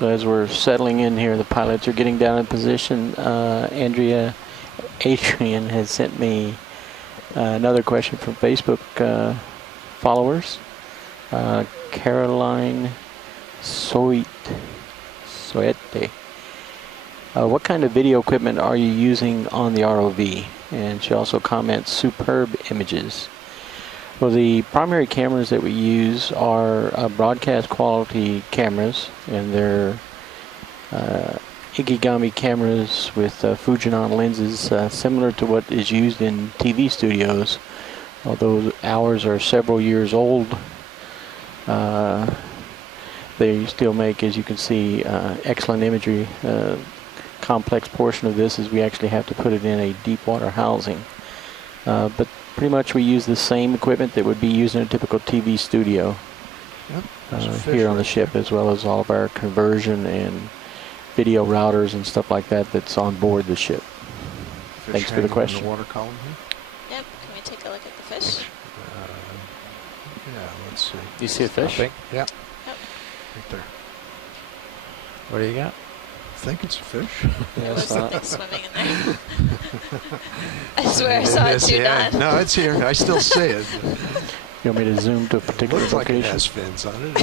So as we're settling in here, the pilots are getting down in position. Adrian has sent me another question from Facebook followers. Caroline Soete. What kind of video equipment are you using on the ROV? And she also comments, superb images. Well, the primary cameras that we use are broadcast quality cameras, and they're Ikegami cameras with Fujinon lenses, similar to what is used in TV studios. Although ours are several years old, they still make, as you can see, excellent imagery. Complex portion of this is we actually have to put it in a deep water housing. But pretty much we use the same equipment that would be used in a typical TV studio. Yep, here on the ship, as well as all of our conversion and video routers and stuff like that that's on board the ship. Fish. Thanks for the question. In the water column here? Yep, can we take a look at the fish? Yeah, let's see. You see a fish? Yeah. Yep. Right there. What do you got? I think it's a fish. There was something swimming in there. I swear I saw it too, Don. No, it's here. I still see it. You want me to zoom to a particular Looks like it location? has fins on it.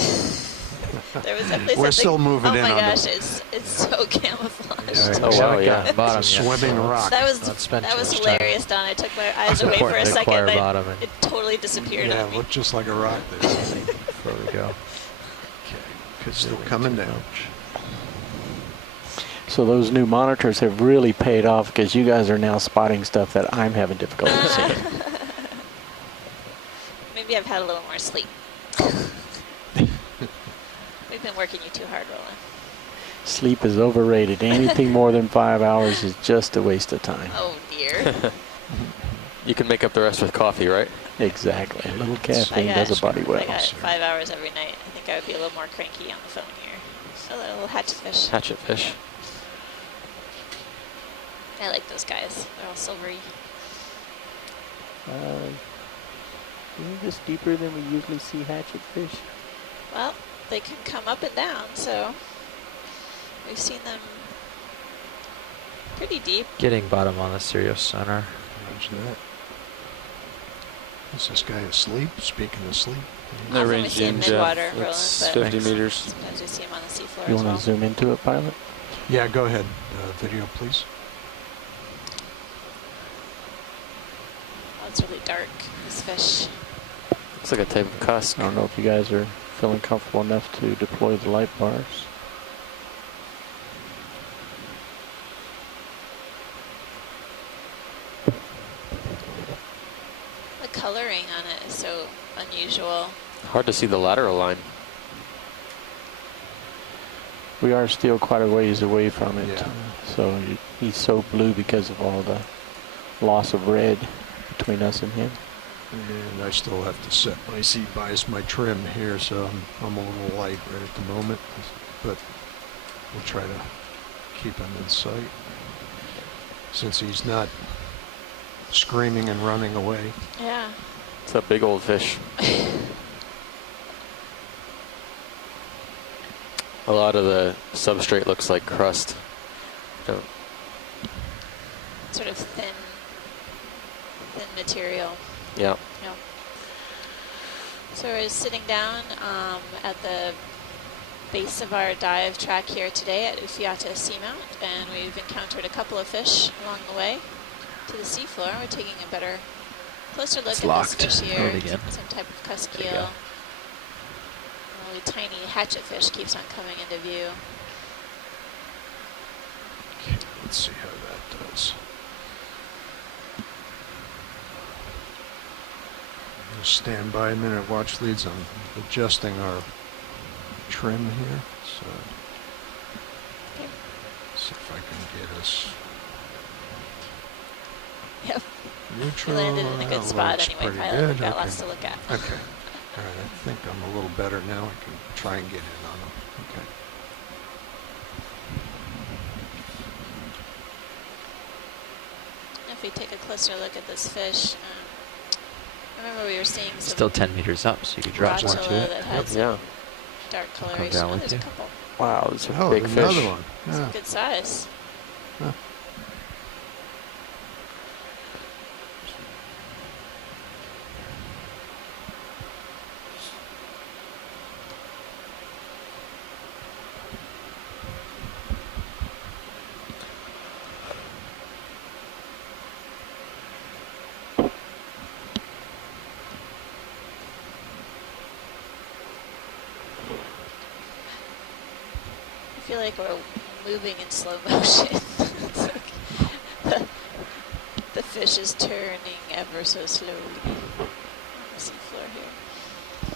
There was definitely We're something. still moving in Oh my on gosh, the- it's so camouflaged. Yeah, Oh wow, yeah. It's Bottom, a swimming rock. That was Not spend that too was much time. hilarious, Don. I took my eyes away for a Important to second. acquire bottom and It totally disappeared Yeah, on it me. looked just like a rock there. before we go. Okay, still coming down. So those new monitors have really paid off because you guys are now spotting stuff that I'm having difficulty seeing. Maybe I've had a little more sleep. We've been working you too hard, Roland. Sleep is overrated. Anything more than 5 hours is just a waste of time. Oh dear. You can make up the rest with coffee, right? Exactly. A little caffeine does a body well. I got 5 hours every night. I think I would be a little more cranky on the phone here. A little hatchet fish. Hatchet fish. I like those guys. They're all silvery. Isn't this deeper than we usually see hatchet fish? Well, they can come up and down, so we've seen them pretty deep. Getting bottom on the Sirius sonar. Imagine that. Is this guy asleep? Speaking of sleep. Often we see him mid-water, Roland, It's but 50 meters. sometimes we see him on the seafloor You as want well. to zoom into it, pilot? Yeah, go ahead. Video, please. Oh, it's really dark, this fish. Looks like a type of cusk. I don't know if you guys are feeling comfortable enough to deploy the light bars. The coloring on it is so unusual. Hard to see the lateral line. We are still quite a ways away from it. Yeah. So he's so blue because of all the loss of red between us and him. And I still have to set my seat bias, my trim here, so I'm a little light right at the moment. But we'll try to keep him in sight. Since he's not screaming and running away. Yeah. It's a big old fish. A lot of the substrate looks like crust. Don't. Sort of thin material. Yeah. Yeah. So we're sitting down at the base of our dive track here today at Ufiata Seamount, and we've encountered a couple of fish along the way to the seafloor. We're taking a closer look at this fish here. Some type of cusk eel. A really tiny hatchet fish keeps on coming into view. Okay, let's see how that does. Just stand by a minute, watch leads. I'm adjusting our trim here. So, Okay. see if I can get us Yep. neutral. We landed in a That good spot looks anyway, pretty pilot. good. We've got Okay. lots to look at. Okay. All right, I think I'm a little better now. I can try and get in on them. Okay. If we take a closer look at this fish, remember we were seeing some Still 10 meters up, so you could drop more rotula to it. that had some Yeah. dark come coloration. down Oh, with there's you. a couple. Wow, it's a Oh, big another fish. one. It's Yeah. a good size. Huh. I feel like we're moving in slow motion. It's like the fish is turning ever so slowly on the seafloor here.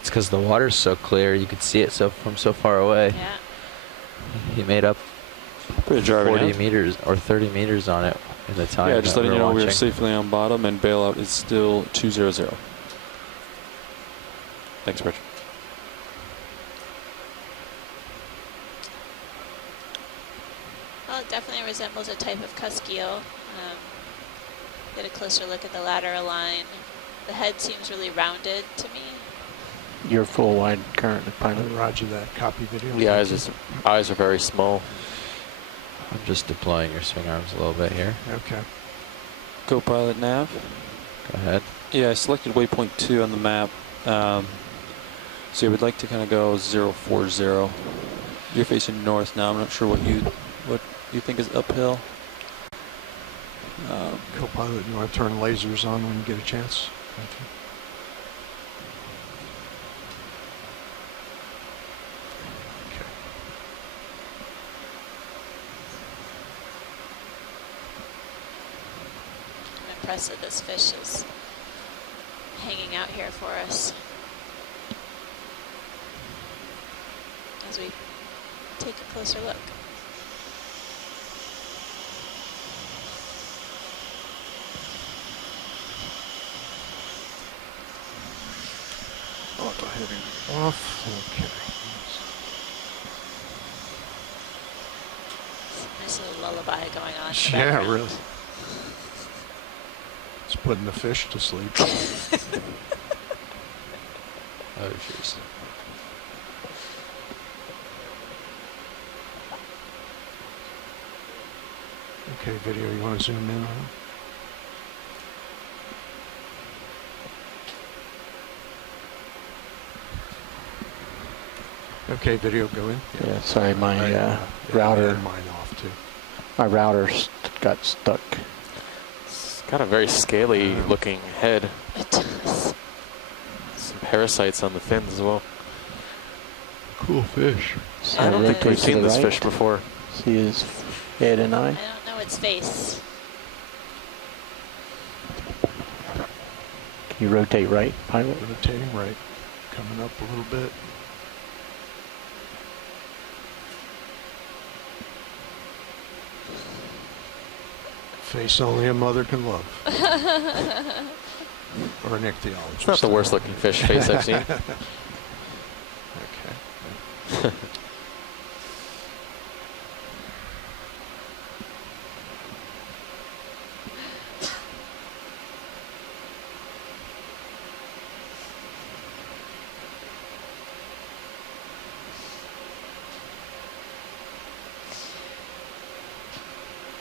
It's because the water's so clear, you could see it from so far away. Yeah. He made up Put a jar 40 meters or 30 meters on it in the time. Yeah, just letting you know we are watching. safely on bottom and bailout is still 200. Thanks, Rich. Well, it definitely resembles a type of cusk eel. Get a closer look at the lateral line. The head seems really rounded to me. Your full wide current pilot. Roger that. Copy video. The eyes are very small. I'm just deploying your swing arms a little bit here. Okay. Co-pilot nav. Go ahead. Yeah, I selected waypoint 2 on the map. So you would like to kind of go 040. You're facing north now. I'm not sure what you think is uphill. Co-pilot, you want to turn lasers on when you get a chance? Thank you. Okay. I'm impressed that this fish is hanging out here for us as we take a closer look. Auto heading off. Okay. Nice little lullaby going on. In the Yeah, background. really. It's putting the fish to sleep. Oh, jeez. Okay, video, you want to zoom in on it? Okay, video, go in. Yeah, sorry, my I router. had mine off too. My router got stuck. It's got a very scaly looking head. It does. Some parasites on the fins as well. Cool fish. So I don't think rotate we've to seen the this right. fish before. See his head and eye. I don't know its face. Can you rotate right, pilot? Rotating right. Coming up a little bit. Face only a mother can love. Or an ichthyologist. It's not the worst looking fish face I've seen. Okay.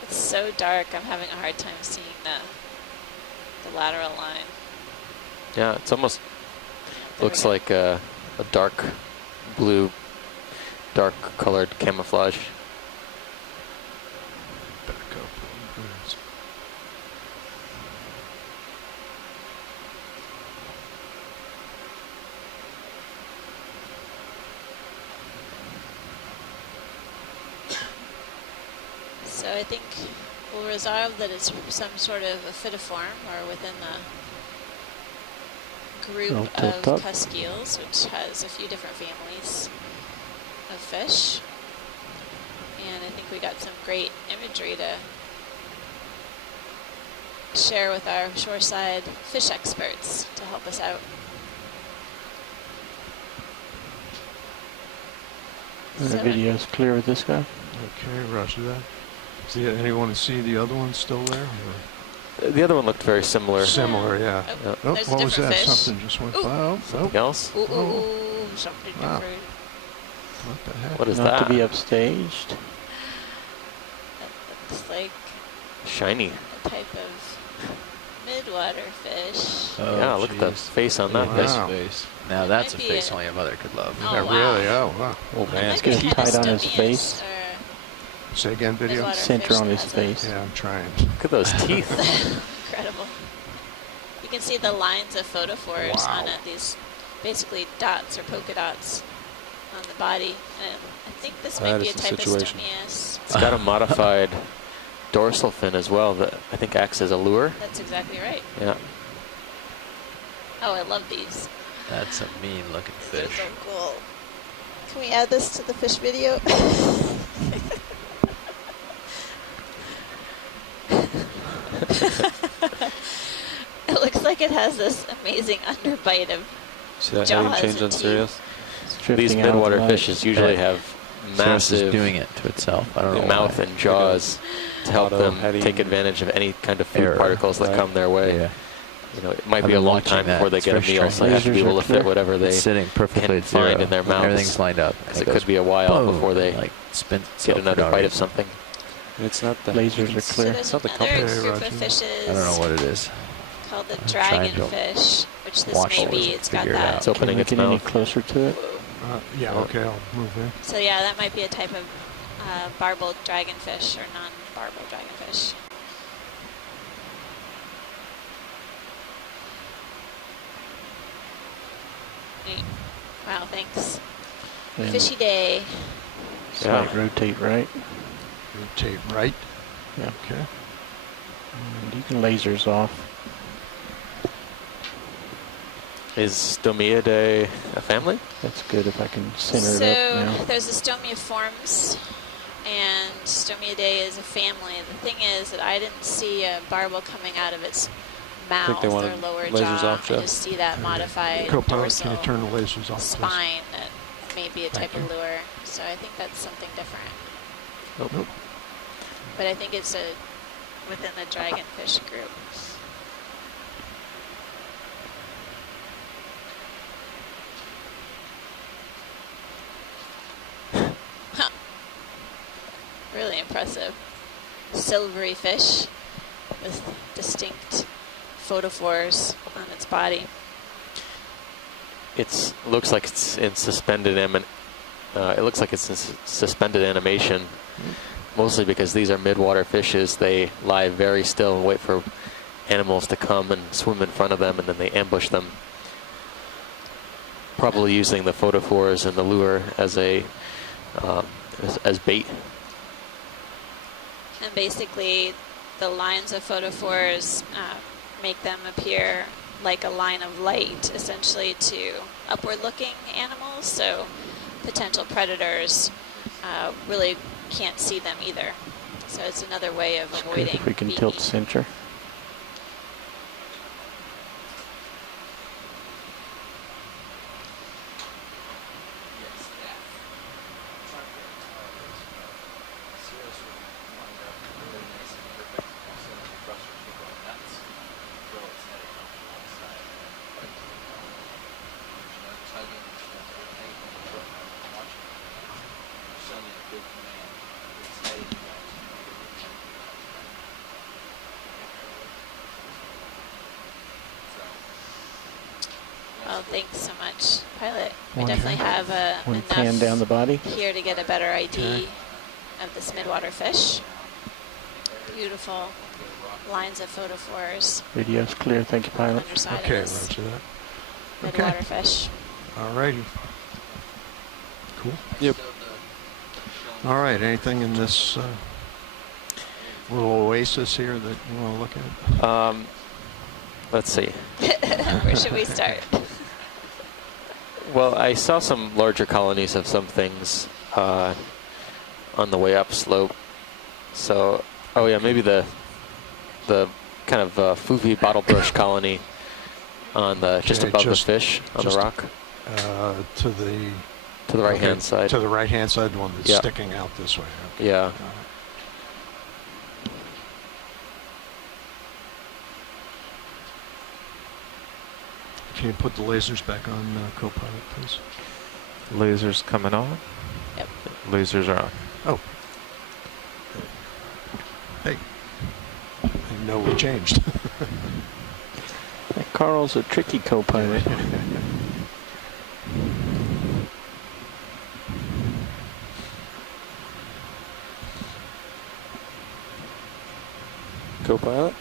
It's so dark, I'm having a hard time seeing the lateral line. Yeah, it's almost There looks we go. like a dark blue, dark colored camouflage. Back up. Yes. So I think we'll resolve that it's some sort of a phytoform or within the group I'll tilt of up. cusk eels, which has a few different families of fish. And I think we got some great imagery to share with our shoreside fish experts to help us out. The So- video's clear with this guy. Okay, roger that. See, anyone see the other one still there? Or? The other one looked very similar. Similar, yeah. Oh, Yep. Oh, there's a what was different that? fish. Something just went Ooh. by. Oh, Something else? Ooh, ooh, Oh. ooh. something Wow. different. What the heck? What is Not that? to be upstaged. That looks like Shiny. a type of midwater fish. Oh, Yeah, look at the jeez. face on that Wow. fish. Nice face. Now that's a might be face a- only a mother could love. Oh, Yeah, wow. really? Oh, wow. Oh That man, might get be it kind of tight on his stomiest face. or Say again, video? midwater Center fish on that his has a- face. Yeah, I'm trying. Look at those teeth. Incredible. You can see the lines of photophores Wow. on it, these basically dots or polka dots on the body. And I think this might That be a is the type situation. of stomias. It's got a modified dorsal fin as well that I think acts as a lure. That's exactly right. Yeah. Oh, I love these. That's a mean looking These are fish. so cool. Can we add this to the fish video? It looks like it has this amazing underbite of see that jaws heading change and on teeth. Sirius? It's These drifting out of the midwater light. fishes usually have Sirius is massive doing it to itself. I don't know. mouth why. and jaws to help Auto them heading take advantage of any kind of food error, particles that right? come their way. Yeah. You know, it might I've be a been long watching time that. before they It's get a very meal, so strange. they have to be Lasers able are to fit clear. whatever they It's sitting perfectly can at zero. find in their mouths. Everything's lined up. Because and it could be a while boom, before they like spins get itself for another no bite of reason. something. And it's not the Lasers you can are s- So clear. there's It's not the another compass. group Roger. of fishes I don't know what it is. called the I'm trying to dragonfish, which this watch may it be. and It's got figure it that. out. It's opening Can we its get any mouth. closer to it? Yeah, okay, I'll move there. So yeah, that might be a type of barbelled dragonfish or non-barbelled dragonfish. Neat. Wow, thanks. And Fishy day. slight rotate right. Rotate right. Yeah. Okay. And you can lasers off. Is Stomiidae a family? That's good if I can center So it up now. there's the Stomiiformes, and Stomiidae is a family. The thing is that I didn't see a barbel coming out of its mouth they or wanted lower lasers jaw. off, I Jeff? just see that modified Co-pilot, can dorsal you turn the lasers off, please? spine that may be a Thank type of you. lure. So I think that's something different. Nope. But I think it's within the dragonfish group. Huh. Really impressive. Silvery fish with distinct photophores on its body. It looks like it's in suspended it looks like it's in suspended animation, mostly because these are midwater fishes. They lie very still and wait for animals to come and swim in front of them, and then they ambush them. Probably using the photophores and the lure as a as bait. And basically, the lines of photophores make them appear like a line of light, essentially, to upward-looking animals. So potential predators really can't see them either. So it's another way of It's good avoiding if we can being tilt eaten. center. Well, thanks so much, Pilot. We One definitely hand. have One pan down the enough body. here to get a better ID Okay. of this midwater fish. Beautiful lines of photophores Video's clear. Thank you, on the pilot. underside Okay, of this roger that. midwater Okay. fish. All righty. Cool. Yep. All right, anything in this little oasis here that you want to look at? Let's see. Where should we start? Well, I saw some larger colonies of some things on the way up slope. So, oh yeah, maybe the kind of foofy bottlebush colony on the just Okay, above just- the fish on just the rock To the to the right hand okay, side. To the right hand side, the one that's Yeah. sticking out this way. Okay. Yeah. Got it. Can you put the lasers back on, co-pilot, please? Lasers coming on. Yep. Lasers are on. Oh. Hey. I didn't know we changed. That Carl's a tricky co-pilot. Co-pilot.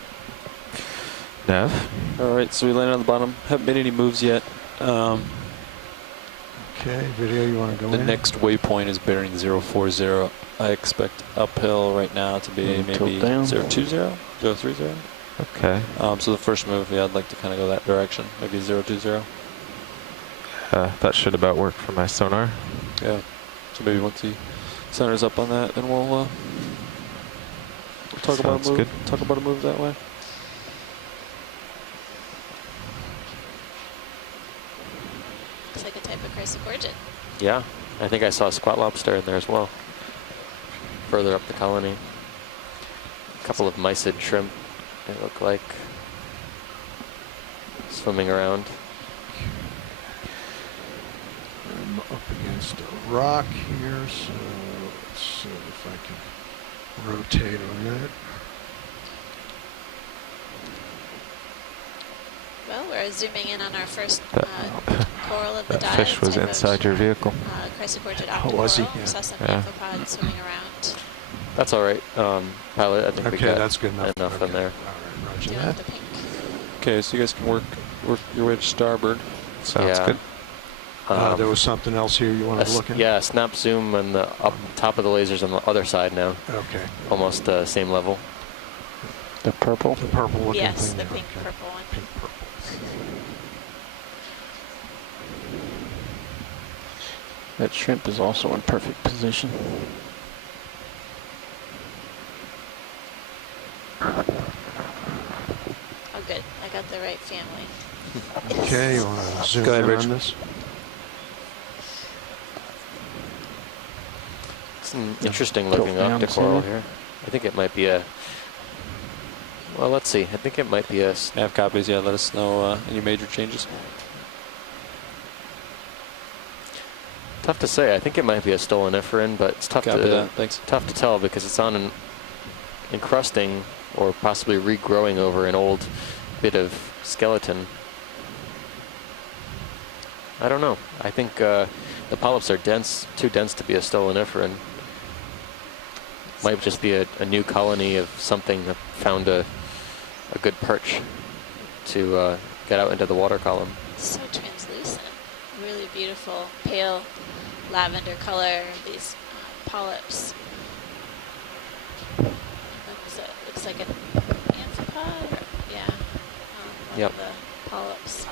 Nav. All right, so we landed on the bottom. Haven't made any moves yet. Okay, video, you want to go The in? next waypoint is bearing 040. I expect uphill right now to be Tilt maybe down. 020, 030. Okay. So the first move, yeah, I'd like to kind of go that direction, maybe 020. That should about work for my sonar. Yeah. So maybe once he centers up on that, then we'll talk about a Sounds move. good. Talk about a move that way. Looks like a type of chrysogorgid. Yeah, I think I saw a squat lobster in there as well. Further up the colony. A couple of mysid shrimp, they look like. Swimming around. I'm up against a rock here, so let's see if I can rotate on that. Well, we're zooming in on our first That- coral of the That dive. fish was type of, inside your vehicle. chrysogorgid Oh, was he? octocoral. Yeah. Saw some Yeah. amphipods swimming around. That's all right, pilot. I think we Okay, got that's good enough. enough Okay. in there. All right, Do roger you that. want the pink? Okay, so you guys can work your way to starboard. Sounds Yeah. good. There was something else here you wanted to look at? Yeah, snap zoom on the up top of the lasers on the other side now. Okay. Almost same level. The purple. The purple looking Yes, thing the there, pink okay. purple one. Pink purple. That shrimp is also in perfect position. Oh, good. I got the right family. Okay, you want to zoom Go ahead, in Rich. on this? It's an interesting looking down octocoral center. here. I think it might be a. Well, let's see. I think it might be a. Nav copies, yeah, let us know any major changes. Tough to say. I think it might be a stoloniferan, but it's tough Copy to that, thanks. tough to tell because it's on an encrusting or possibly regrowing over an old bit of skeleton. I don't know. I think the polyps are dense, too dense to be a stoloniferan. Might just be a new colony of something that found a good perch to get out into the water column. So translucent. Really beautiful, pale lavender color. These polyps. Looks like an amphipod. Yeah. One Yep. of the polyps.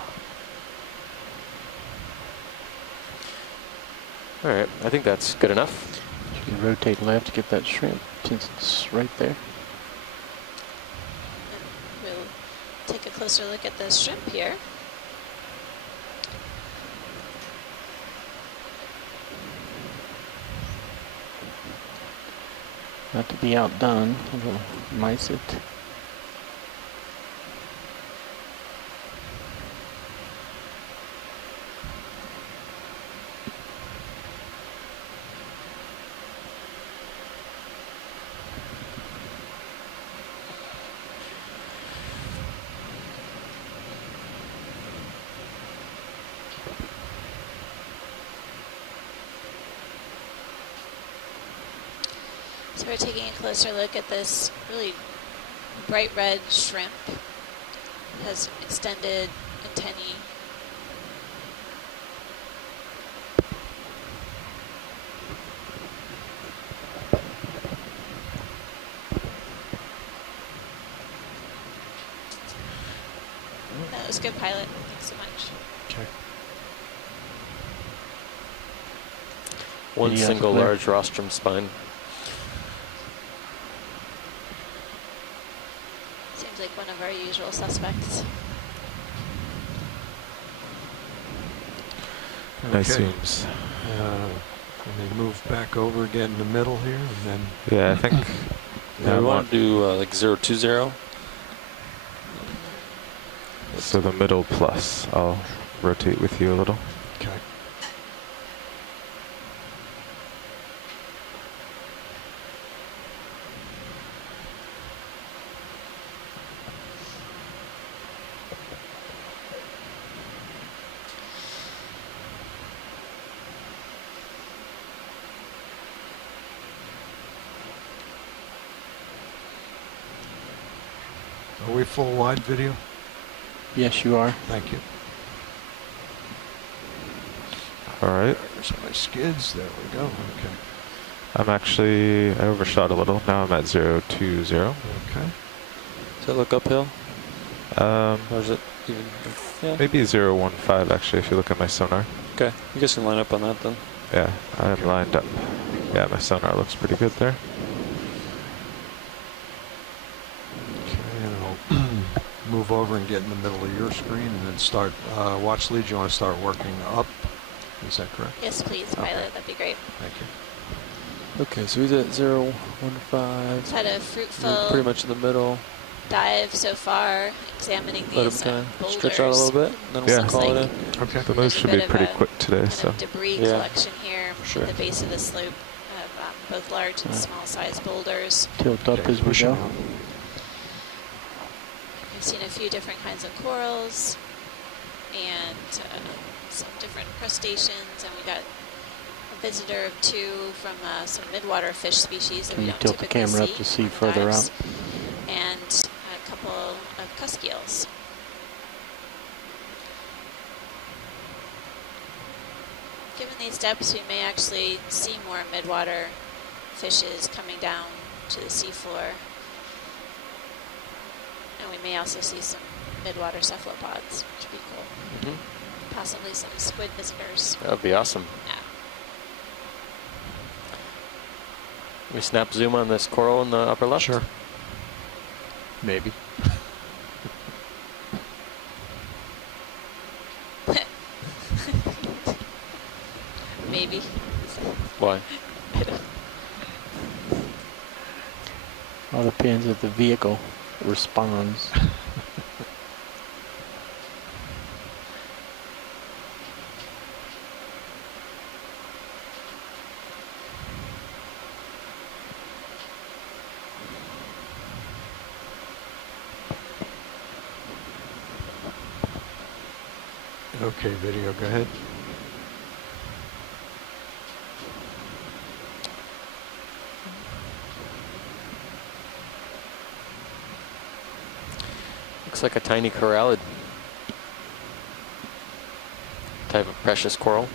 All right. I think that's good enough. You can rotate left to get that shrimp since it's right there. And we'll take a closer look at the shrimp here. Not to be outdone, a little mysid. So we're taking a closer look at this really bright red shrimp. It has extended antennae. That was good, pilot. Thanks so much. Okay. One Yeah, single clear. large rostrum spine. Seems like one of our usual suspects. Nice Okay. zooms. And they move back over, get in the middle here, and then Yeah, I think. Yeah, we I want to do like 020. So the middle plus. I'll rotate with you a little. okay. Are we full wide video? Yes, you are. Thank you. All right. There's my skids. There we go. Okay. I overshot a little. Now I'm at 020. Okay. Does it look uphill? Or is it even? Yeah. Maybe 015 actually, if you look at my sonar. Okay. You guys can line up on that then. Yeah, I'm lined up. Yeah, my sonar looks pretty good there. Okay, and I'll move over and get in the middle of your screen and then start, watch lead, you want to start working up? Is that correct? Yes, please, Okay. pilot. That'd be great. Thank you. Okay, so he's at 015. We've had a You're fruitful pretty much in the middle. dive so far, examining Let these him kind boulders. of stretch out a little bit, and then Yeah. we'll call it in. Okay. The move There's a should bit be of pretty a quick today, Kind so. of debris Yeah. collection here Sure. at the base of the slope of both large and Yeah. small size boulders. Tilt up Okay, as we pushing go. out. We've seen a few different kinds of corals and some different crustaceans, and we got a visitor of 2 from some midwater fish species that Can we you don't tilt the typically camera up see to see on further dives, out? and a couple of cusk eels. Given these depths, we may actually see more midwater fishes coming down to the seafloor. And we may also see some midwater cephalopods, which would be cool. Possibly some squid visitors. That would be awesome. Yeah. Can we snap zoom on this coral in the upper left? Sure. Maybe. Maybe. Why? All depends if the vehicle responds. Okay, video, go ahead. Looks like a tiny corallid type of precious coral.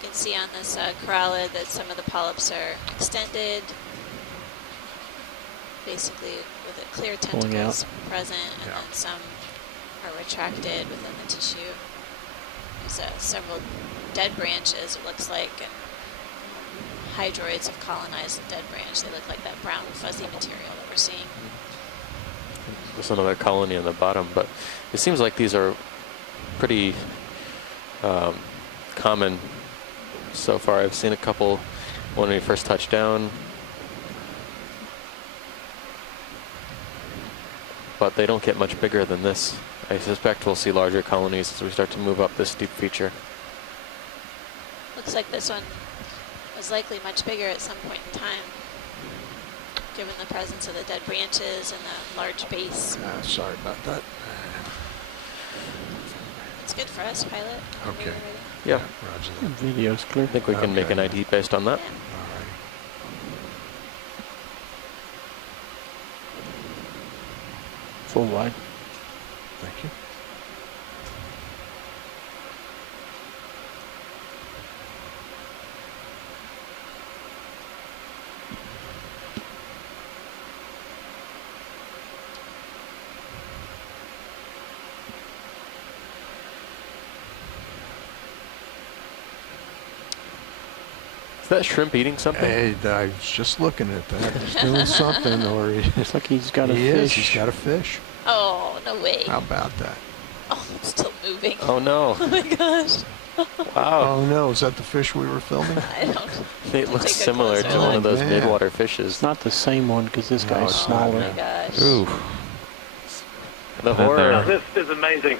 You can see on this corallid that some of the polyps are extended, basically with a clear Pulling tentacles present, and Yeah. then some are retracted within the tissue. There's several dead branches, it looks like, and hydroids have colonized the dead branch. They look like that brown fuzzy material that we're seeing. There's another colony on the bottom, but it seems like these are pretty common so far. I've seen a couple when we first touched down, but they don't get much bigger than this. I suspect we'll see larger colonies as we start to move up this steep feature. Looks like this one was likely much bigger at some point in time, given the presence of the dead branches and the large base. Sorry about that. It's good for us, pilot. Okay. Yeah, Roger that. Video's clear. I think we can make an ID based on that. Yeah. All right. Full wide. Thank you. Is that shrimp eating something? Hey, I was just looking at that. He's doing something, or Looks like he's got a he fish. is. He's got a fish. Oh, no way. How about that? Oh, I'm still moving. Oh no. Oh my gosh. Wow. Oh no, is that the fish we were filming? I don't. It looks Take a similar to closer one look. of those Man. midwater fishes. It's not the same one because this No, guy's it's not. Oh smaller. my gosh. Ooh. The And horror. then, This is amazing.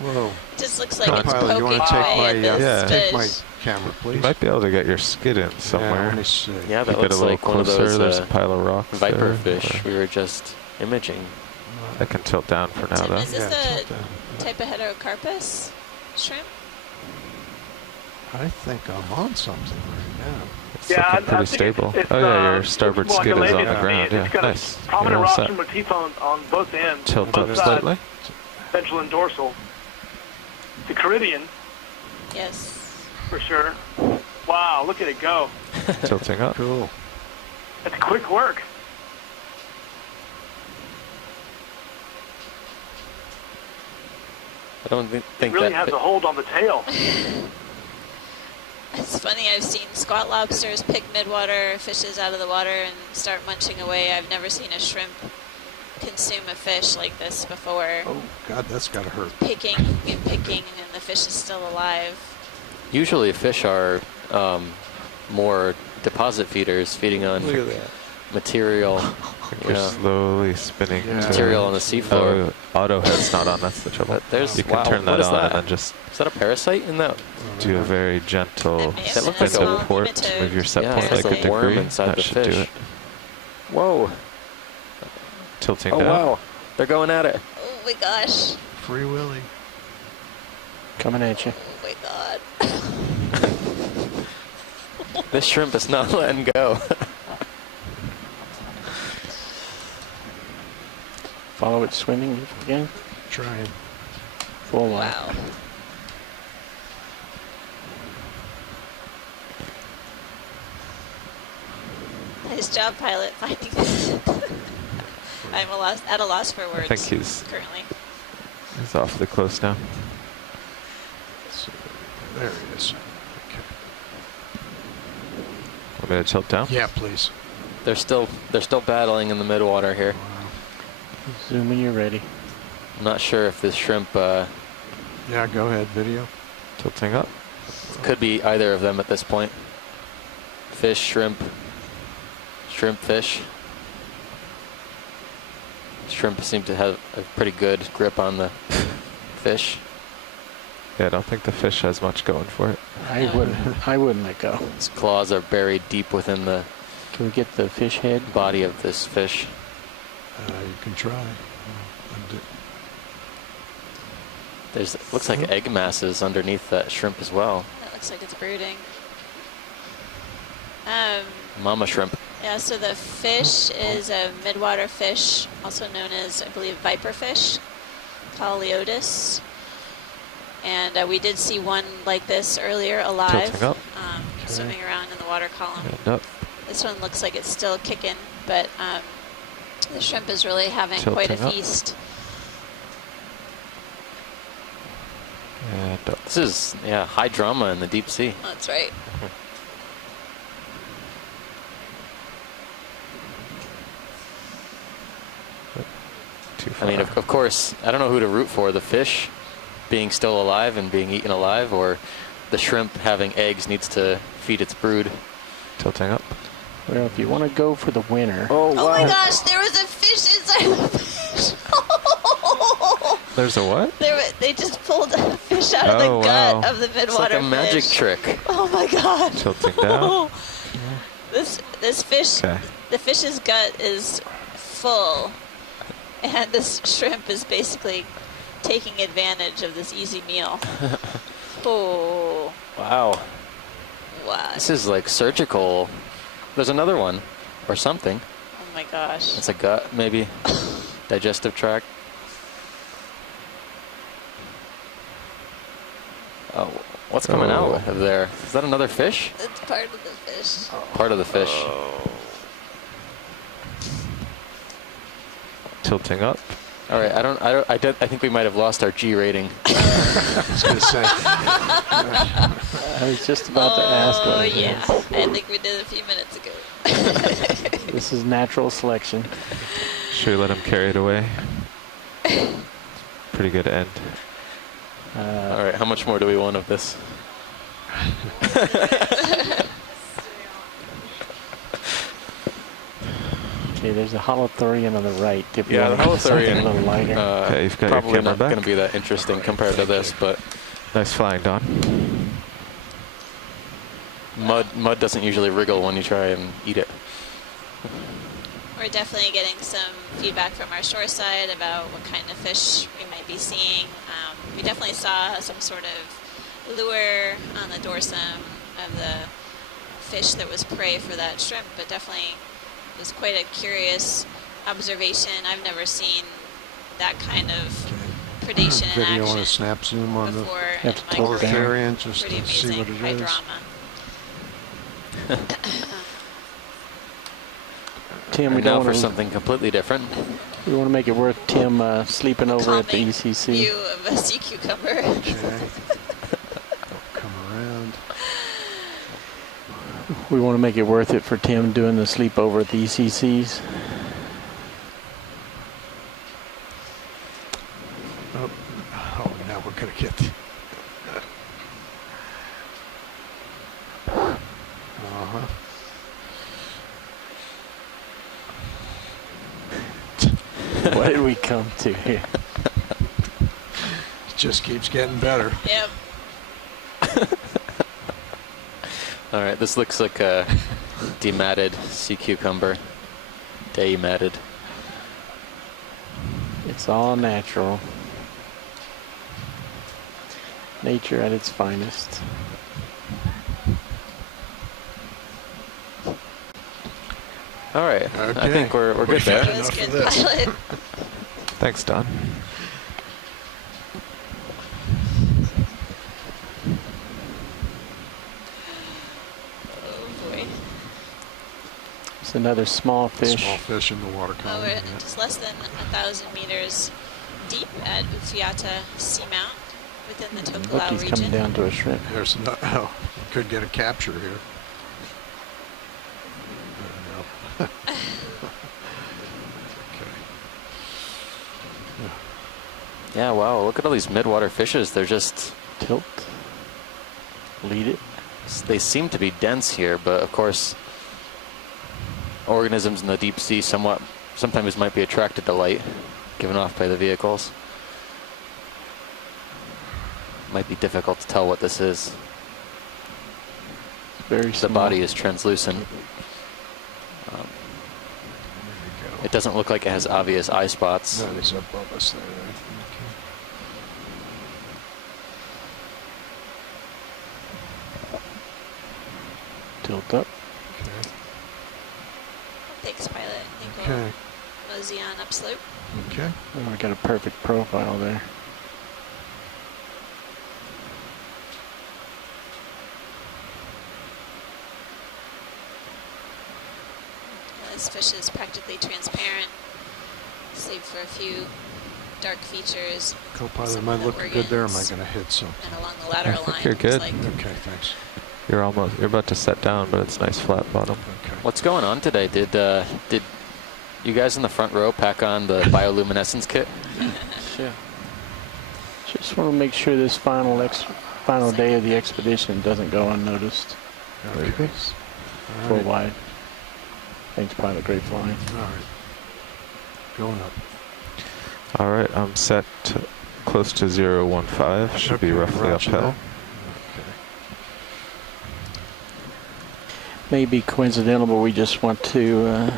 Whoa. It just looks like it's Pilot, you poking want to take away my at this take my fish. camera, please? you might be able to get your skid in Yeah, somewhere. let me see. Yeah, that If you get a looks little like one of closer, those there's a pile of rocks viper there. fish we were just imaging. I can tilt down for now, Tim, though. is this Yeah, the tilt down. type of heterocarpus shrimp? I think I'm on something right now. It's looking pretty stable. It's, oh yeah, your starboard it's skid like is a on the landing ground. speed. Yeah, It's got nice. a prominent You're all rostrum set. motif on both ends. Tilt both up sides, slightly. ventral and dorsal. The Caribbean, Yes. for sure. Wow, look at it go. Tilting up. Cool. That's quick work. I don't It think really that has a hold on the tail. It's funny, I've seen squat lobsters pick midwater fishes out of the water and start munching away. I've never seen a shrimp consume a fish like this before. Oh, God, that's got to hurt. Picking and picking, and the fish is still alive. usually fish are more deposit feeders, feeding on Look at that. material. We're slowly spinning. Yeah. to- Material on the seafloor. Oh, auto head's not on. That's the trouble. But there's You can wow, turn what that is on that? and then just Is that a parasite in that? do a very gentle That may have That looked been like a a small port. nematode. Move your set Yeah, point it's like like a a worm degree. inside That the should do fish. it. Whoa! Tilting Oh down. wow! They're going at it. Oh my gosh. Free Willy. Coming at you. Oh my god. This shrimp is not letting go. Follow it swimming again. Trying. Full line. Wow. Nice job, pilot, finding this. I'm at a loss for words I think he's currently. awfully close now. So, there he is. Okay. Want me to tilt down? Yeah, please. They're still battling in the midwater here. Wow. Zoom when you're ready. I'm not sure if this shrimp Yeah, go ahead, video. Tilting up. could be either of them at this point. Fish, shrimp, fish. Shrimp seem to have a pretty good grip on the fish. Yeah, I don't think the fish has much going for it. I wouldn't let go. Its claws are buried deep within the Can we get the fish head? body of this fish. You can try. There's looks like egg masses underneath that shrimp as well. That looks like it's brooding. Mama shrimp. Yeah, so the fish is a midwater fish, also known as, I believe, viper fish, Polyodus. And we did see one like this earlier alive, Tilting up. swimming around in the water column. And up. This one looks like it's still kicking, but the shrimp is really having quite a Tilting up. feast. And up. This is high drama in the deep sea. That's right. Too I far. mean, of course, I don't know who to root for, the fish being still alive and being eaten alive, or the shrimp having eggs needs to feed its brood. Tilting up. Well, if you want to go for the winner, Oh my gosh, there was a fish inside the fish. There's a what? They just pulled a fish out of Oh, the gut wow. of the It's midwater like a magic fish. trick. Oh my god. Tilting down. This fish, Okay. the fish's gut is full, and this shrimp is basically taking advantage of this easy meal. Oh, Wow. wow. This is like surgical. There's another one, or something. Oh my gosh. It's a gut, maybe. Digestive tract. Oh, what's coming Oh. out of there? Is that another fish? It's part of the fish. Part of the fish. Tilting up. All right, I think we might have lost our G rating. I was going to say. I was just about to ask what Oh it yeah, is. I think we did a few minutes ago. This is natural selection. Should we let him carry it away? Pretty good end. All right, how much more do we want of this? Okay, there's a holothurian on the right. If you Yeah, the want something holothurian. a little lighter. Okay, you've got your Probably camera not back. going to be that interesting compared to this, but Nice flying, Don. mud doesn't usually wriggle when you try and eat it. We're definitely getting some feedback from our shore side about what kind of fish we might be seeing. We definitely saw some sort of lure on the dorsum of the fish that was prey for that shrimp, but definitely was quite a curious observation. I've never seen that kind of predation in Video on a action snap zoom on the before have in to my tilt it down. career. variant just Pretty to see what amazing it is. hydroma. Tim, we And now don't for want something completely different. we want to make it worth Tim sleeping over at the Calming ECC. view of a sea cucumber. Okay. Come around. We want to make it worth it for Tim doing the sleepover at the ECCs. Oh, now we're gonna get. Uh-huh. What did we come to here? It just keeps getting better. Yep. All right, this looks like a dematted sea cucumber. Dematted. It's all natural. Nature at its finest. All right, I Okay. think we're We good there. got That was enough good of this. pilot. Thanks, Don. Oh boy. It's another small fish. Small fish in the water Oh, column. we're yeah. just less than 1,000 meters deep at Ufiata Seamount within the Look, Tokelau he's region. coming down to a shrimp. There's no. Oh, could get a capture here. No. Okay. Yeah, wow, look at all these midwater fishes. They're just, Tilt. Lead it. they seem to be dense here, but of course, organisms in the deep sea sometimes might be attracted to light given off by the vehicles. Might be difficult to tell what this is. Very The small. body is translucent. There we It doesn't look like it has obvious eye spots. go. That is above us there. Tilt up. Okay. Thanks, pilot. I think Okay. we'll mosey on upslope. Okay. Oh, we got a perfect profile there. This fish is practically transparent, save for a few dark features. Co-pilot, Some am I of the looking good there? Or am I organs. going to hit something? And along the lateral think line, you're looks good. like Okay, thanks. You're about to set down, but it's nice flat bottom. Okay. What's going on today? Did you guys in the front row pack on the bioluminescence kit? Sure. Just want to make sure this final day of the expedition doesn't go unnoticed. Okay. Full All right. wide. Thanks, pilot. Great flying. All right. Going up. All right, I'm set close to 015. Should be Okay, roughly roger uphill. that. Okay. Maybe coincidental, but we just want to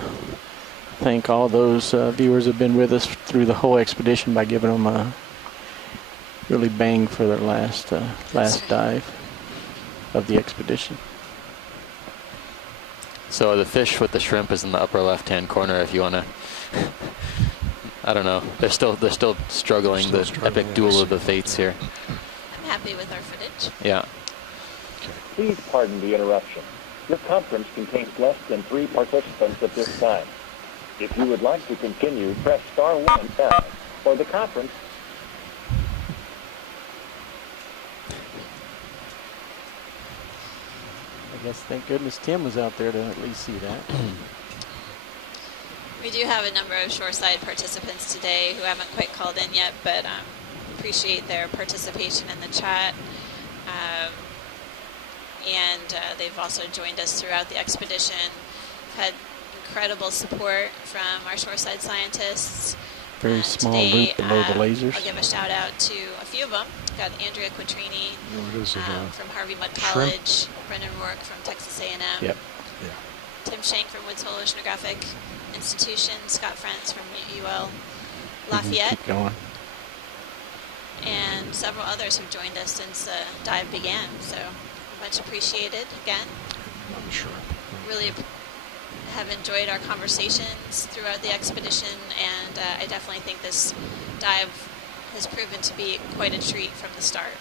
thank all those viewers who have been with us through the whole expedition by giving them a really bang for their last dive of the expedition. So the fish with the shrimp is in the upper left-hand corner. If you want to, I don't know. They're still struggling. They're The still struggling, epic duel yes. of the fates here. I'm happy with our footage. Yeah. Please pardon the interruption. Your conference contains less than 3 participants at this time. If you would like to continue, press star 1 now. For the conference, I guess thank goodness Tim was out there to at least see that. We do have a number of shoreside participants today who haven't quite called in yet, but appreciate their participation in the chat. And they've also joined us throughout the expedition. Had incredible support from our shoreside scientists. Very small Today, loop below the lasers. I'll give a shout out to a few of them. Got Andrea Quattrini What is it? from Harvey Mudd shrimp? College, Brendan Rourke from Texas A&M, Yep. Yeah. Tim Shank from Woods Hole Oceanographic Institution, Scott Friends from UL We can Lafayette, Keep going. and several others have joined us since the dive began. So much appreciated again. I'm sure. Really have enjoyed our conversations throughout the expedition, and I definitely think this dive has proven to be quite a treat from the start.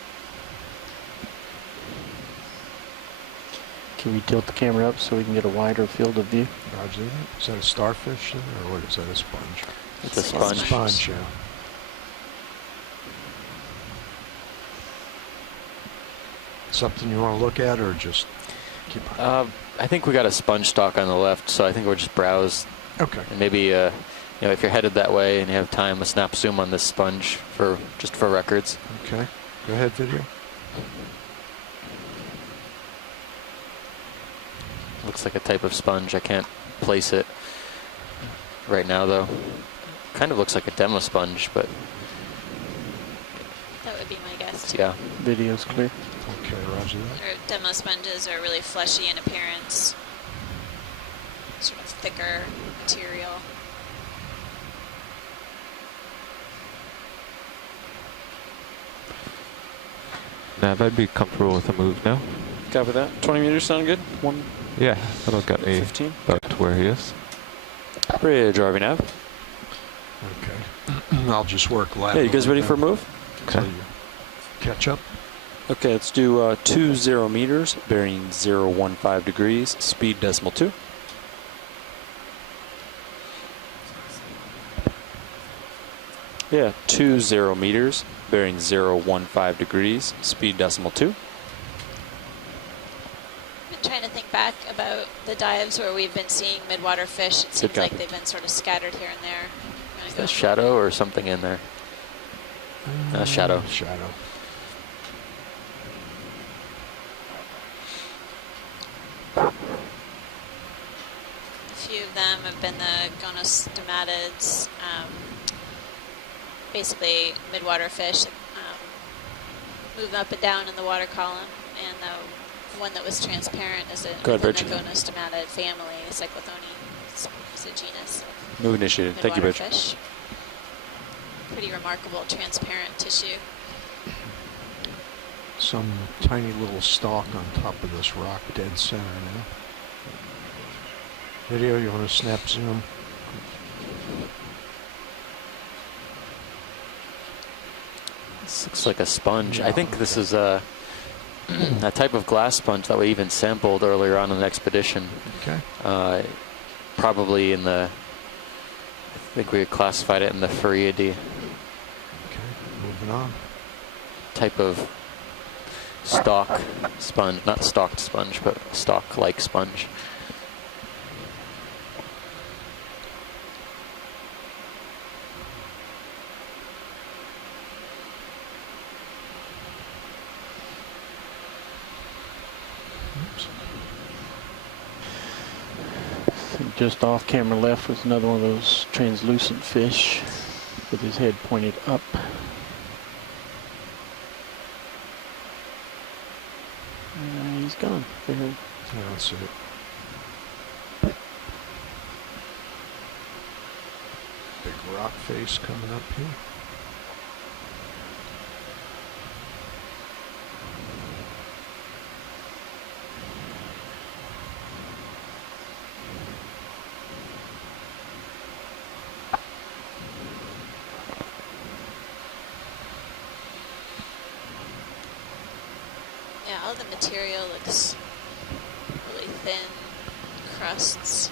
Can we tilt the camera up so we can get a wider field of view? Roger that. Is that a starfish there, or what is that, a sponge? It's a sponge. Sponge, yeah. Something you want to look at, or just keep on? I think we got a sponge stock on the left, so I think we'll just browse. Okay. And maybe, you know, if you're headed that way and you have time, a snap zoom on this sponge for just for records. Okay. Go ahead, video. Looks like a type of sponge. I can't place it right now, though. Kind of looks like a demo sponge, but That would be my guess too. yeah. Video's clear. Okay, roger that. Or demo sponges are really fleshy in appearance, sort of thicker material. Nav, I'd be comfortable with a move now. Copy that. 20 meters sound good? Yeah, that'll get me 115. back to where he is. Bridge, RV nav. Okay. I'll just work left. Yeah, you guys ready for a move? Until you catch up. Okay, let's do 20 meters, bearing 015 degrees, speed decimal 2. Yeah, 20 meters, bearing 015 degrees, speed decimal 2. Been trying to think back about the dives where we've been seeing midwater fish. It seems call. like they've been sort of scattered here and there. I'm Is gonna that shadow or something in there? Shadow. Shadow. A few of them have been the gonostomatids, basically midwater fish that move up and down in the water column, and the one that was transparent is Go ahead, within the Rich. gonostomatid family, Cyclothone is a genus of Move initiated. Thank you, midwater Rich. fish. Pretty remarkable transparent tissue. Some tiny little stalk on top of this rock, dead center now. Video, you want to snap zoom? This looks like a sponge. I think this is a type of glass sponge that we even sampled earlier on in the expedition. Okay. Probably in the, I think we classified it in the Furiidae Okay. Moving on. type of stalk sponge, not stalked sponge, but stalk-like sponge. Oops. Just off camera left was another one of those translucent fish with his head pointed up. He's gone. There. I don't see it. Big rock face coming up here. Yeah, all the material looks really thin, crusts.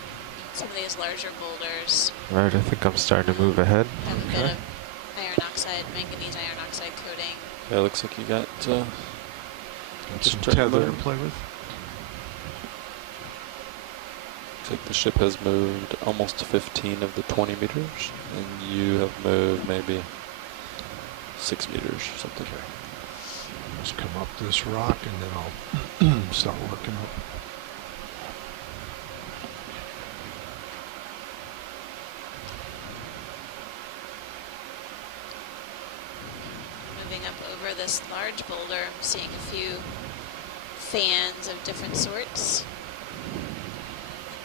Some of these larger boulders Right, I think I'm starting to move ahead. have a bit of iron oxide, manganese iron oxide coating. Yeah, looks like you got Got Just some check tether to them. play with. looks like the ship has moved almost 15 of the 20 meters, and you have moved maybe 6 meters or something. Okay. Just come up this rock and then I'll start working up. Moving up over this large boulder, I'm seeing a few fans of different sorts.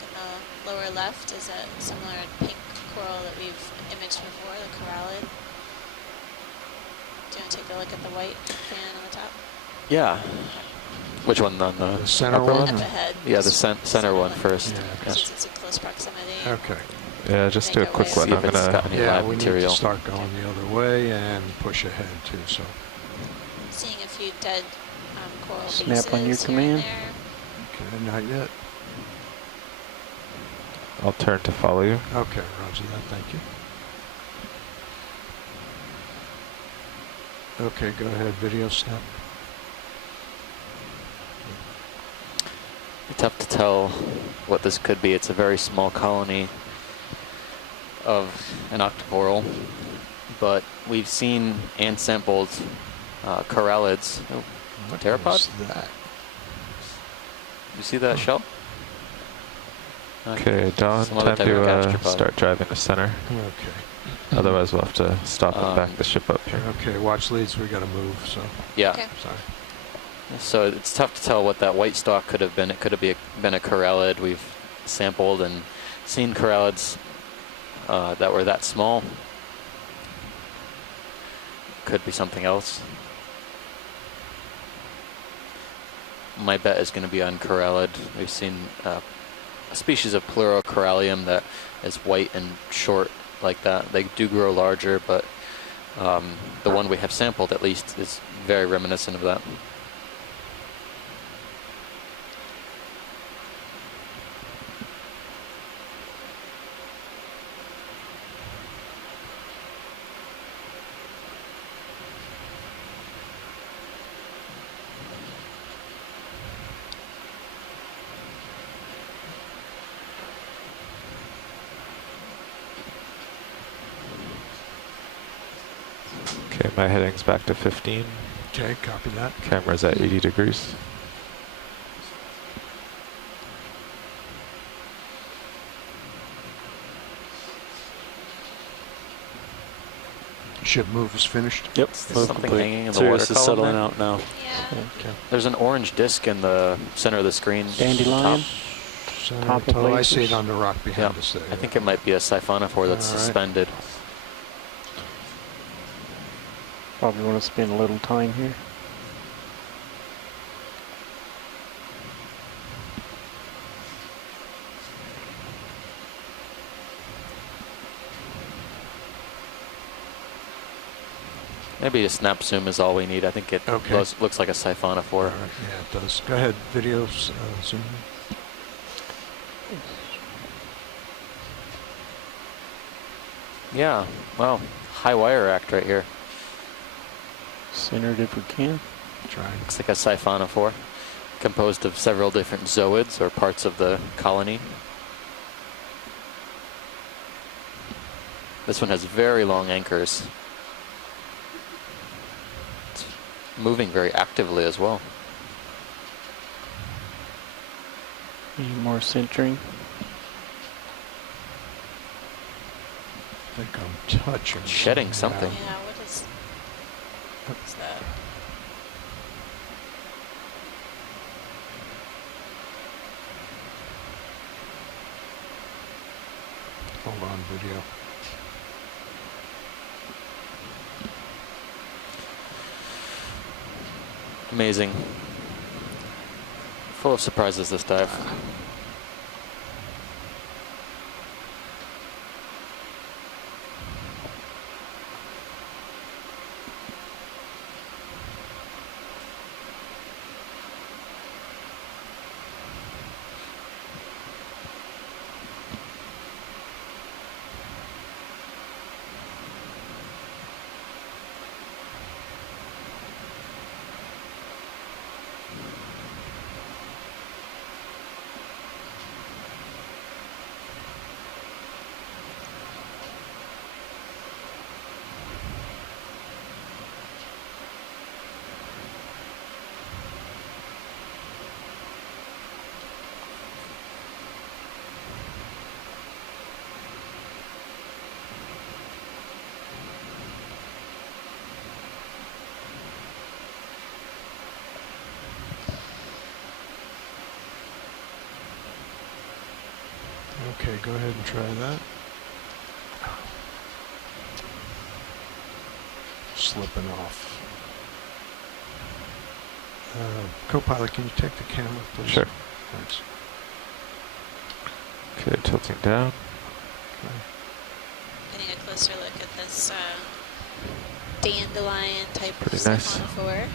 In the lower left is a similar pink coral that we've imaged before, the corallid. Do you want to take a look at the white fan on the top? Yeah. Which one on the The center upper one? Up ahead. Yeah, the center one first. Yeah, Since it's in close proximity. Okay. Yeah, just do a Make our quick way one. See I'm if it's got gonna. any Yeah, live we need material. to start going the other way and push ahead too. So, Seeing a few dead coral Snap on your pieces here and command. there. okay, not yet. I'll turn to follow you. Okay, roger that. Thank you. Okay, go ahead. Video snap. It's tough to tell what this could be. It's a very small colony of an octocoral, but we've seen and sampled corallids. Oh, What pteropod? is that? You see that shell? Okay, Don, Some other time type of to gastropod. start driving to center. Okay. Otherwise, we'll have to stop and back Um, the ship up here. Okay, watch leads. We got to move. So, Yeah. Okay. sorry. So it's tough to tell what that white stalk could have been. It could have been a corallid. We've sampled and seen corallids that were that small. Could be something else. My bet is going to be on corallid. We've seen a species of pleurocorallium that is white and short like that. They do grow larger, but the one we have sampled at least is very reminiscent of that. Okay, my heading's back to 15. Okay, copy that. Camera's at 80 degrees. Ship move is finished. Yep. Is move something complete. hanging in the Sirius water is column settling there? out now. Yeah. Okay. There's an orange disc in the center of the screen. Dandelion? So, Top of oh, I see it lasers. on the rock behind Yeah, us there. I think it might be a siphonophore that's All right. suspended. Probably want to spend a little time here. Maybe a snap zoom is all we need. I think it Okay. looks like a All siphonophore. right, yeah, it does. Go ahead, video zoom. Yeah, well, high wire act right here. Center it if we can. Trying. Looks like a siphonophore, composed of several different zooids or parts of the colony. This one has very long anchors. It's moving very actively as well. Any more centering? I think I'm touching. Shedding something. something. Yeah, what is that? Hold on, video. Amazing. Full of surprises, this dive. Okay, go ahead and try that. slipping off. Co-pilot, can you take the camera, please? Sure. Thanks. Okay, tilting down. Okay. Getting a closer look at this dandelion type of Pretty nice. siphonophore.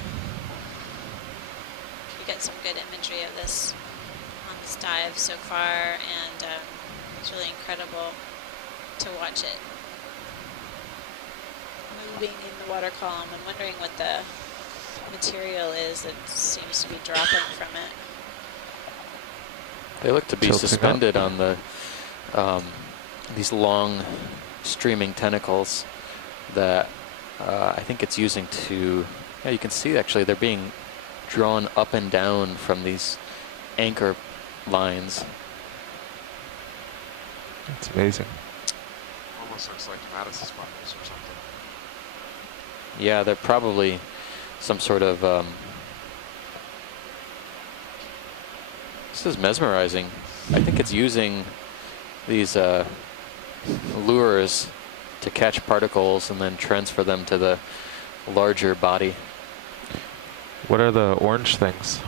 We get some good imagery of this on this dive so far, and it's really incredible to watch it moving in the water column and wondering what the material is that seems to be dropping from it. They look to be Tilting suspended on the these long streaming tentacles that I think it's using to, yeah, you can see actually they're being drawn up and down from these anchor lines. It's amazing. Almost looks like Mattis' sponges or something. Yeah, they're probably some sort of, this is mesmerizing. I think it's using these lures to catch particles and then transfer them to the larger body. What are the orange things?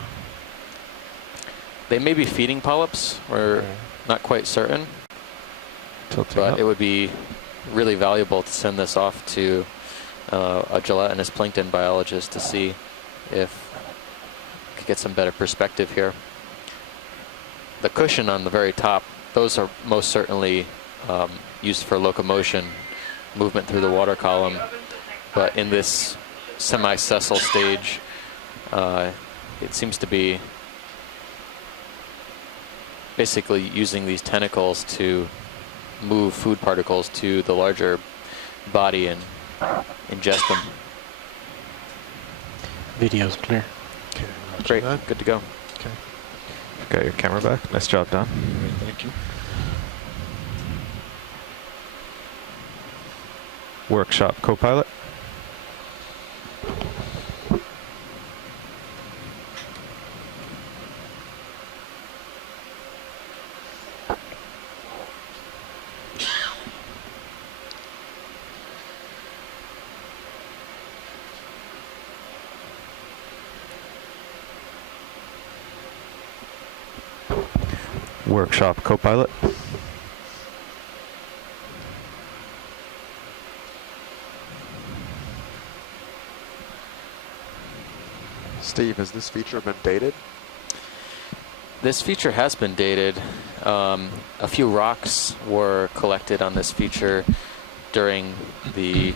They may be feeding polyps, we're Okay. not quite certain, Tilting but up. it would be really valuable to send this off to a gelatinous plankton biologist to see if we could get some better perspective here. The cushion on the very top, those are most certainly used for locomotion, movement through the water column, but in this semi-sessile stage, it seems to be basically using these tentacles to move food particles to the larger body and ingest them. Video's clear. Okay, roger Great, that. good to go. Okay, Got your camera back. Nice job, Don. great, thank you. Workshop co-pilot. Workshop co-pilot. Steve, has this feature been dated? This feature has been dated. A few rocks were collected on this feature during the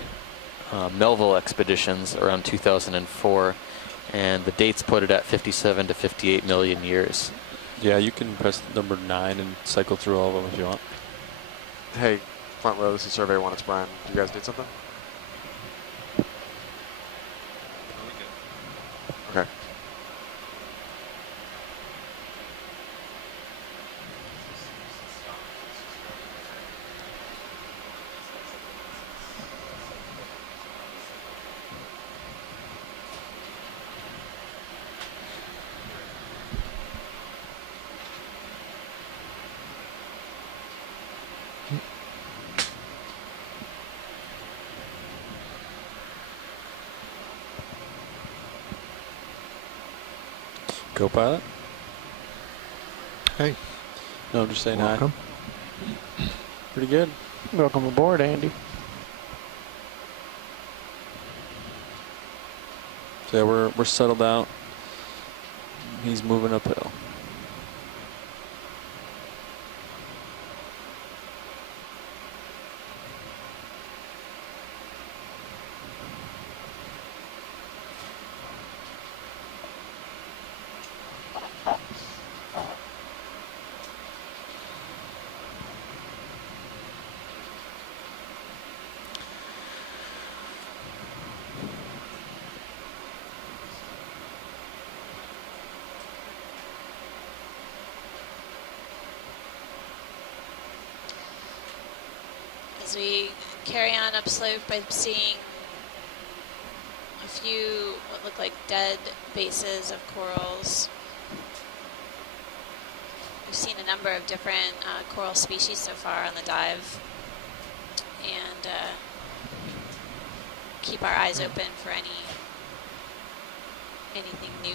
Melville expeditions around 2004, and the dates put it at 57 to 58 million years. Yeah, you can press number 9 and cycle through all of them if you want. Hey, front row, this is Survey 1, it's Brian. Do you guys need something? Okay. Co-pilot? Hey, No, I'm just saying welcome. hi. Pretty good. Welcome aboard, Andy. So yeah, we're settled out. He's moving uphill. As we carry on upslope, I'm seeing a few what look like dead bases of corals. We've seen a number of different coral species so far on the dive, and keep our eyes open for anything new.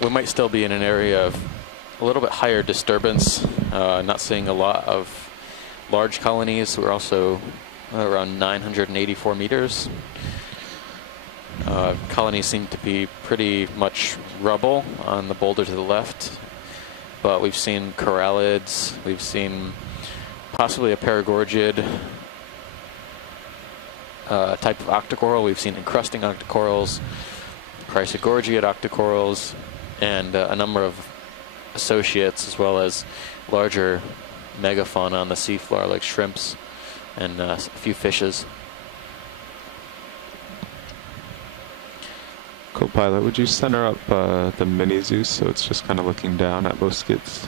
We might still be in an area of a little bit higher disturbance, not seeing a lot of large colonies. We're also around 984 meters. Colonies seem to be pretty much rubble on the boulder to the left, but we've seen corallids, we've seen possibly a paragorgid type of octocoral, we've seen encrusting octocorals, chrysogorgiid octocorals, and a number of associates, as well as larger megafauna on the seafloor like shrimps and a few fishes. Co-pilot, would you center up the mini Zeus so it's just kind of looking down at both skids?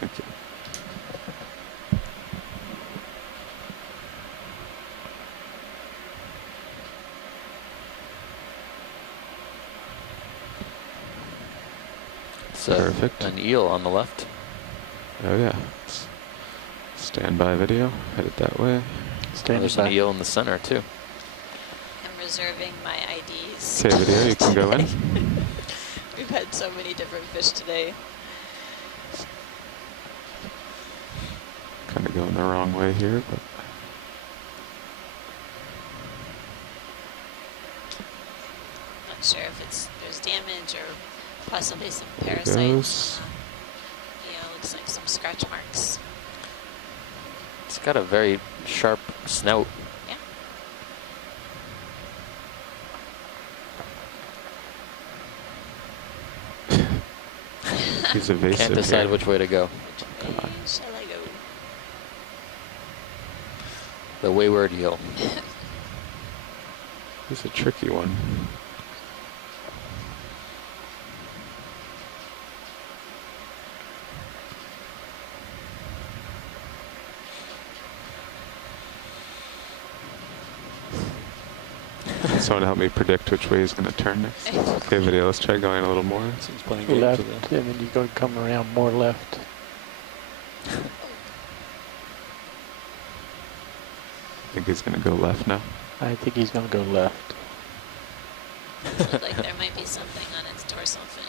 Thank you. Perfect. An eel on the left. Oh yeah. Standby video. Headed that way. There's an eel in the center too. I'm reserving my IDs. Okay, video, you can go in. We've had so many different fish today. Kind of going the wrong way here, but Not sure if there's damage or possibly some there it parasites. goes. Yeah, looks like some scratch marks. It's got a very sharp snout. Yeah. He's evasive. Can't decide here. which way to go. Which way shall I go? The wayward eel. He's a tricky one. Someone help me predict which way he's going to turn next. Okay, video, let's try going a little more. Seems playing games Left, with and then you're going to come around more left. I think he's going to go left now. I think he's going to go left. Looked like there might be something on its dorsal fin.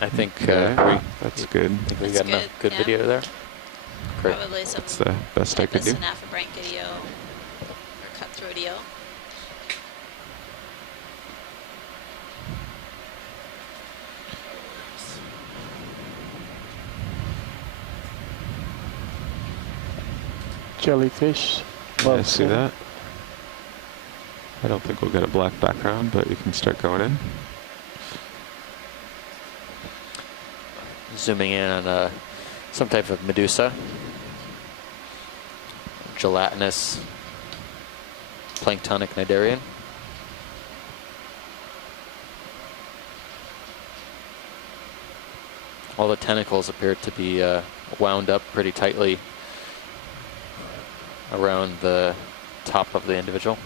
I think Okay, that's good. I think we That's got enough good yeah. video there. Great. Probably some That's the best I type of could do. Synaphobranchid eel or cutthroat eel. Jellyfish. Yeah, see that? I don't think we'll get a black background, but you can start going in. Zooming in on some type of medusa. Gelatinous planktonic cnidarian. All the tentacles appear to be wound up pretty tightly around the top of the individual.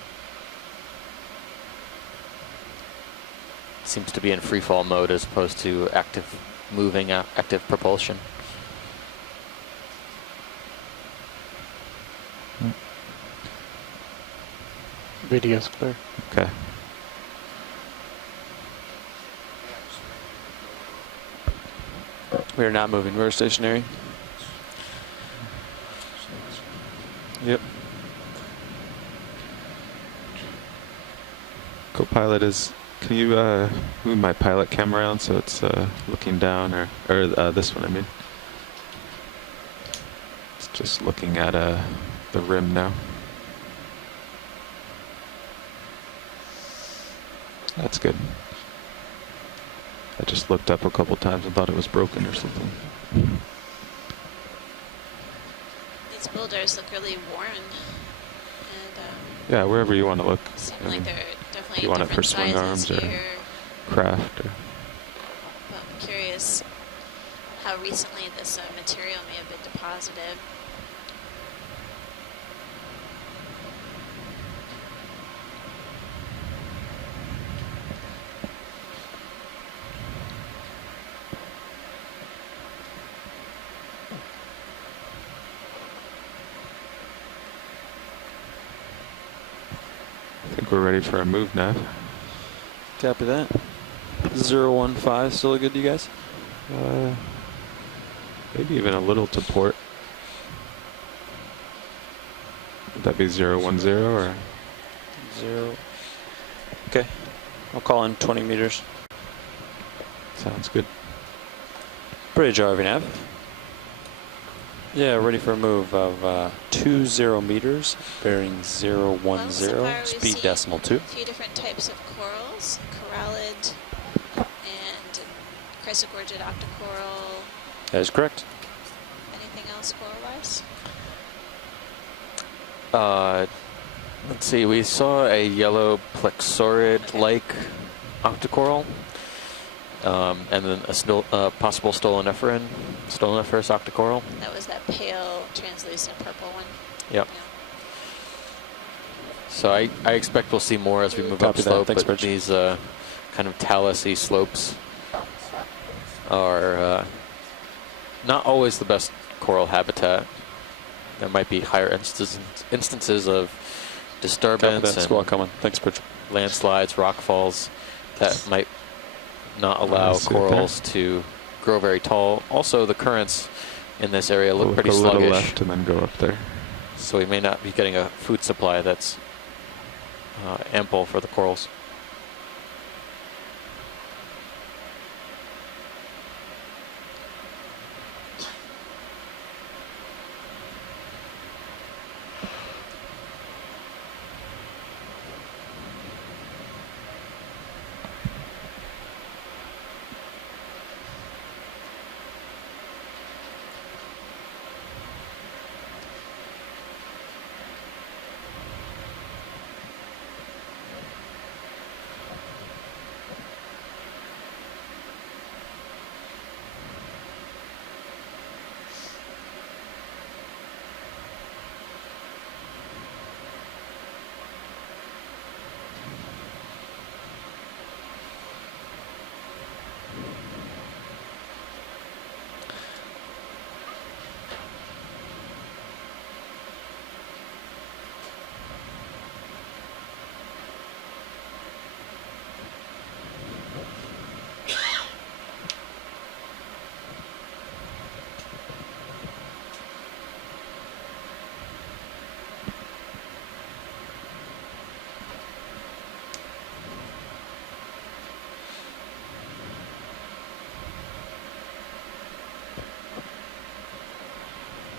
Seems to be in free fall mode as opposed to active moving, active propulsion. Video's clear. Okay. We are not moving. We're stationary. Yep. Co-pilot is. Can you move my pilot cam around so it's looking down, or this one? I mean, it's just looking at the rim now. That's good. I just looked up a couple times and thought it was broken or something. These boulders look really worn. And Yeah, wherever you want to look. seem I like mean, they're definitely you want it different for swing sizes arms or here. craft, or But I'm curious how recently this material may have been deposited. I think we're ready for a move now. Copy that. 015 still good to you guys? Maybe even a little to port. Would that be 010 or? 0. Okay. I'll call in 20 meters. Sounds good. Bridge RV nav. Yeah, ready for a move of 20 meters, bearing 010, Well, so far we've speed seen decimal 2. A few different types of corals, corallid and chrysogorgid octocoral. That is correct. Anything else coral-wise? Let's see, we saw a yellow plexaurid-like octocoral, and then a possible stoloniferous octocoral. That was that pale, translucent purple one. Yep. Yeah. So I expect we'll see more as we move Copy that. upslope, Thanks, but Rich. these kind of talusy slopes are not always the best coral habitat. There might be higher instances of disturbance and Squall coming. Thanks, Bridge. landslides, rockfalls that might not allow see it there. corals to grow very tall. Also, the currents in this area We'll look pretty a little sluggish, left and then go up there. so we may not be getting a food supply that's ample for the corals.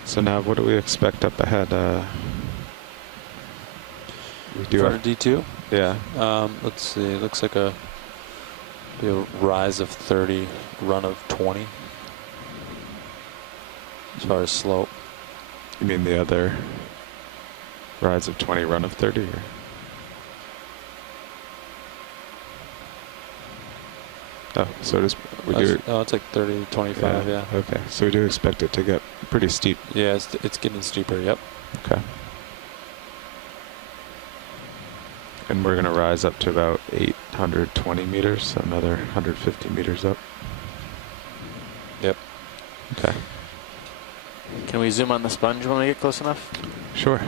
So now, what do we expect up ahead? We do For our, D2? yeah. Let's see. It looks like a rise of 30, run of 20. As far as slope. You mean the other rise of 20, run of 30? Or? Oh, so does we do? Oh, it's like 30, 25. Yeah. Okay, so we do expect it to get pretty steep. Yeah, it's getting steeper. Yep. Okay. And we're going to rise up to about 820 meters, so another 150 meters up. Yep. Okay. Can we zoom on the sponge when we get close enough? Sure.